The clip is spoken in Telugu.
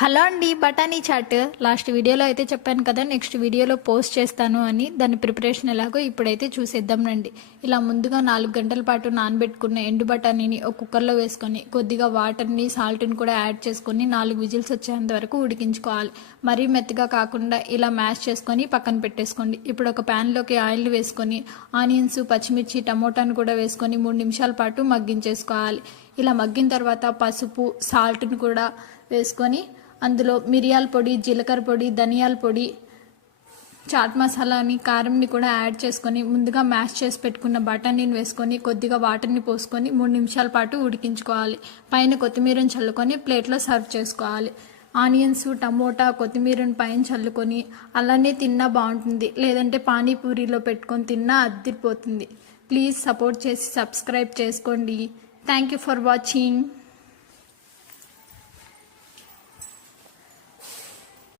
హలో అండి, బఠానీ చాట్ లాస్ట్ వీడియోలో అయితే చెప్పాను కదా, నెక్స్ట్ వీడియోలో పోస్ట్ చేస్తాను అని. దాని ప్రిపరేషన్ ఎలాగో ఇప్పుడైతే చూసేద్దాం రండి. ఇలా ముందుగా 4 గంటల పాటు నానబెట్టుకున్న ఎండు బఠానీని ఒక కుక్కర్లో వేసుకొని కొద్దిగా వాటర్ని సాల్ట్ని కూడా యాడ్ చేసుకొని 4 విజిల్స్ వచ్చేంత వరకు ఉడికించుకోవాలి. మరీ మెత్తగా కాకుండా ఇలా మ్యాష్ చేసుకొని పక్కన పెట్టేసుకోండి. ఇప్పుడు ఒక ప్యాన్లోకి ఆయిల్ వేసుకొని ఆనియన్స్, పచ్చిమిర్చి, టమోటాను కూడా వేసుకొని 3 నిమిషాల పాటు మగ్గించేసుకోవాలి. ఇలా మగ్గిన తర్వాత పసుపు, సాల్ట్ని కూడా వేసుకొని అందులో మిరియాల పొడి, జీలకర్ర పొడి, ధనియాల పొడి, చాట్ మసాలాని, కారంని కూడా యాడ్ చేసుకొని ముందుగా మ్యాష్ చేసి పెట్టుకున్న బఠానీని వేసుకొని కొద్దిగా వాటర్ని పోసుకొని 3 నిమిషాల పాటు ఉడికించుకోవాలి. పైన కొత్తిమీరని చల్లుకొని ప్లేట్లో సర్వ్ చేసుకోవాలి. ఆనియన్స్, టమోటా, కొత్తిమీరని పైన చల్లుకొని అలానే తిన్నా బాగుంటుంది, లేదంటే పానీపూరిలో పెట్టుకొని తిన్నా అద్దిరిపోతుంది. ప్లీజ్ సపోర్ట్ చేసి సబ్స్క్రైబ్ చేసుకోండి. Thank you for watching.